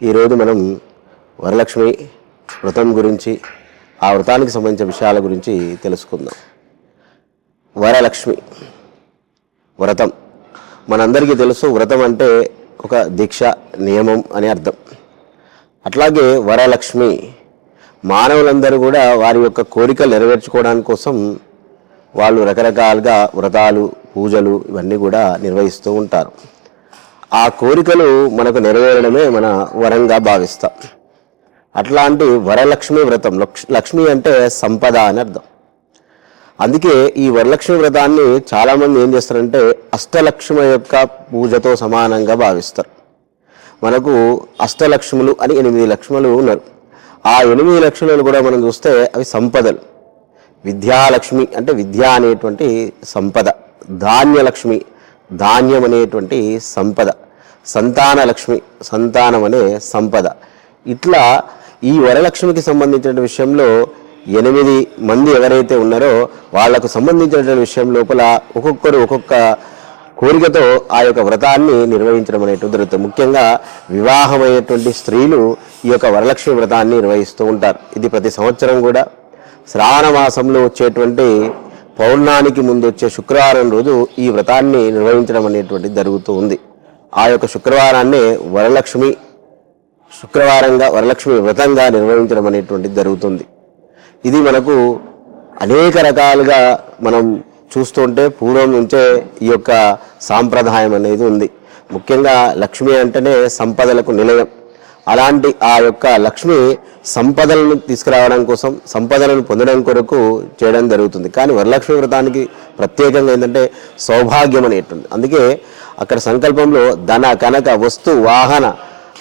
ఈరోజు మనం వరలక్ష్మి వ్రతం గురించి, ఆ వ్రతానికి సంబంధించిన విషయాల గురించి తెలుసుకుందాం. వరలక్ష్మి వ్రతం మనందరికీ తెలుసు. వ్రతం అంటే ఒక దీక్ష, నియమం అని అర్థం. అట్లాగే వరలక్ష్మి మానవులందరూ కూడా వారి యొక్క కోరికలు నెరవేర్చుకోవడానికి కోసం వాళ్ళు రకరకాలుగా వ్రతాలు, పూజలు ఇవన్నీ కూడా నిర్వహిస్తూ ఉంటారు. ఆ కోరికలు మనకు నెరవేరడమే మన వరంగా భావిస్తాం. అట్లాంటి వరలక్ష్మి వ్రతం, లక్ష్మి అంటే సంపద అని అర్థం. అందుకే ఈ వరలక్ష్మి వ్రతాన్ని చాలామంది ఏం చేస్తారంటే అష్టలక్ష్మి యొక్క పూజతో సమానంగా భావిస్తారు. మనకు అష్టలక్ష్ములు అని 8 లక్ష్ములు ఉన్నారు. ఆ 8 లక్ష్ములు కూడా మనం చూస్తే అవి సంపదలు. విద్యాలక్ష్మి అంటే విద్య అనేటువంటి సంపద, ధాన్యలక్ష్మి ధాన్యం అనేటువంటి సంపద, సంతానలక్ష్మి సంతానం అనే సంపద. ఇట్లా ఈ వరలక్ష్మికి సంబంధించిన విషయంలో 8 మంది ఎవరైతే ఉన్నారో వాళ్లకు సంబంధించిన విషయం లోపల ఒక్కొక్కరు ఒక్కొక్క కోరికతో ఆ యొక్క వ్రతాన్ని నిర్వహించడం అనేటువంటి జరుగుతుంది. ముఖ్యంగా వివాహమయ్యేటువంటి స్త్రీలు ఈ యొక్క వరలక్ష్మి వ్రతాన్ని నిర్వహిస్తూ ఉంటారు. ఇది ప్రతి సంవత్సరం కూడా శ్రావణ మాసంలో వచ్చేటువంటి పౌర్ణానికి ముందు వచ్చే శుక్రవారం రోజు ఈ వ్రతాన్ని నిర్వహించడం అనేటువంటిది జరుగుతూ ఉంది. ఆ యొక్క శుక్రవారాన్నే వరలక్ష్మి శుక్రవారంగా, వరలక్ష్మి వ్రతంగా నిర్వహించడం అనేటువంటిది జరుగుతుంది. ఇది మనకు అనేక రకాలుగా మనం చూస్తుంటే పూర్వం నుంచే ఈ యొక్క సాంప్రదాయం అనేది ఉంది. ముఖ్యంగా లక్ష్మి అంటేనే సంపదలకు నిలయం. అలాంటి ఆ యొక్క లక్ష్మి సంపదలను తీసుకురావడం కోసం, సంపదలను పొందడం కొరకు చేయడం జరుగుతుంది. కానీ వరలక్ష్మి వ్రతానికి ప్రత్యేకంగా ఏంటంటే సౌభాగ్యం అనేటువంటి. అందుకే అక్కడ సంకల్పంలో ధన, కనక, వస్తు, వాహన,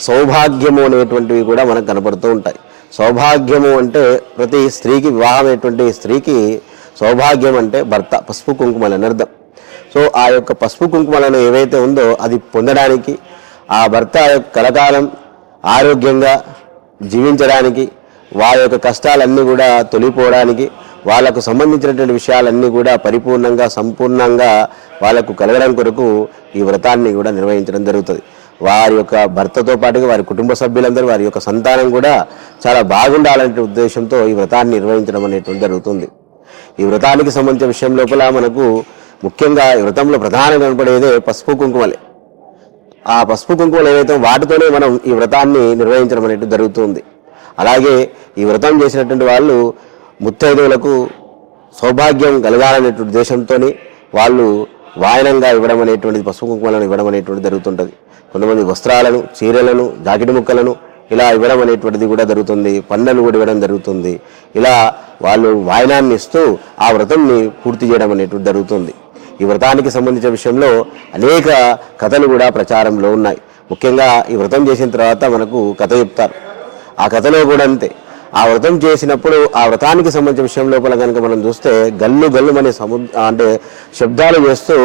సౌభాగ్యము అనేటువంటివి కూడా మనకు కనపడుతూ ఉంటాయి. సౌభాగ్యము అంటే ప్రతి స్త్రీకి, వివాహమైనటువంటి స్త్రీకి సౌభాగ్యం అంటే భర్త, పసుపు కుంకుమలని అర్థం. సో ఆ యొక్క పసుపు కుంకుమలను ఏవైతే ఉందో అది పొందడానికి, ఆ భర్త కలకాలం ఆరోగ్యంగా జీవించడానికి, వారి యొక్క కష్టాలన్నీ కూడా తొలిపోవడానికి, వాళ్ళకు సంబంధించినటువంటి విషయాలన్నీ కూడా పరిపూర్ణంగా, సంపూర్ణంగా వాళ్ళకు కలగడం కొరకు ఈ వ్రతాన్ని కూడా నిర్వహించడం జరుగుతుంది. వారి యొక్క భర్తతో పాటుగా వారి కుటుంబ సభ్యులందరూ, వారి యొక్క సంతానం కూడా చాలా బాగుండాలనే ఉద్దేశంతో ఈ వ్రతాన్ని నిర్వహించడం అనేటువంటి జరుగుతుంది. ఈ వ్రతానికి సంబంధించిన విషయం లోపల మనకు ముఖ్యంగా ఈ వ్రతంలో ప్రధానంగా కనపడేదే పసుపు కుంకుమలే. ఆ పసుపు కుంకుమలు ఏవైతే వాటితోనే మనం ఈ వ్రతాన్ని నిర్వహించడం అనేటువంటి జరుగుతుంది. అలాగే ఈ వ్రతం చేసినటువంటి వాళ్ళు ముత్తైదువులకు సౌభాగ్యం కలగాలనేటువంటి ఉద్దేశంతో వాళ్ళు వాయనంగా ఇవ్వడం అనేటువంటిది, పసుపు కుంకుమలను ఇవ్వడం అనేటువంటిది జరుగుతుంటుంది. కొంతమంది వస్త్రాలను, చీరలను, జాకెట్ ముక్కలను ఇలా ఇవ్వడం అనేటువంటిది కూడా జరుగుతుంది. పండ్లను కూడా ఇవ్వడం జరుగుతుంది. ఇలా వాళ్ళు వాయనాన్ని ఇస్తూ ఆ వ్రతంని పూర్తి చేయడం అనేటువంటి జరుగుతుంది. ఈ వ్రతానికి సంబంధించిన విషయంలో అనేక కథలు కూడా ప్రచారంలో ఉన్నాయి. ముఖ్యంగా ఈ వ్రతం చేసిన తర్వాత మనకు కథ చెప్తారు. ఆ కథలో కూడా అంతే. ఆ వ్రతం చేసినప్పుడు ఆ వ్రతానికి సంబంధించిన విషయం లోపల కనుక మనం చూస్తే గల్లు గల్లు అనే అంటే శబ్దాలు చేస్తూ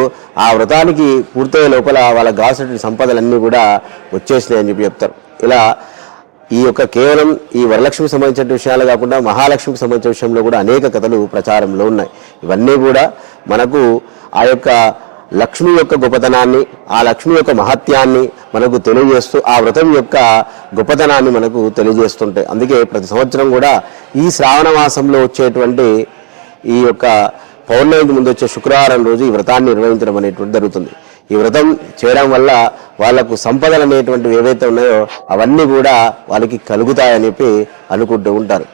ఆ వ్రతానికి పూర్తయ్యే లోపల వాళ్ళ కావాల్సిన సంపదలన్నీ కూడా వచ్చేసినాయి అని చెప్పి చెప్తారు. ఇలా ఈ యొక్క కేవలం ఈ వరలక్ష్మికి సంబంధించిన విషయాలు కాకుండా మహాలక్ష్మికి సంబంధించిన విషయంలో కూడా అనేక కథలు ప్రచారంలో ఉన్నాయి. ఇవన్నీ కూడా మనకు ఆ యొక్క లక్ష్మి యొక్క గొప్పతనాన్ని, ఆ లక్ష్మి యొక్క మహత్యాన్ని మనకు తెలియజేస్తూ, ఆ వ్రతం యొక్క గొప్పతనాన్ని మనకు తెలియజేస్తుంటాయి. అందుకే ప్రతి సంవత్సరం కూడా ఈ శ్రావణ మాసంలో వచ్చేటువంటి ఈ యొక్క పౌర్ణమికి ముందు వచ్చే శుక్రవారం రోజు ఈ వ్రతాన్ని నిర్వహించడం అనేటువంటి జరుగుతుంది. ఈ వ్రతం చేయడం వల్ల వాళ్లకు సంపదలు అనేటువంటివి ఏవైతే ఉన్నాయో అవన్నీ కూడా వాళ్ళకి కలుగుతాయని చెప్పి అనుకుంటూ ఉంటారు.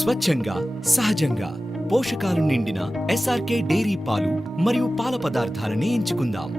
స్వచ్ఛంగా, సహజంగా పోషకాలు నిండిన SRK డైరీ పాలు మరియు పాల పదార్థాలని ఎంచుకుందాం.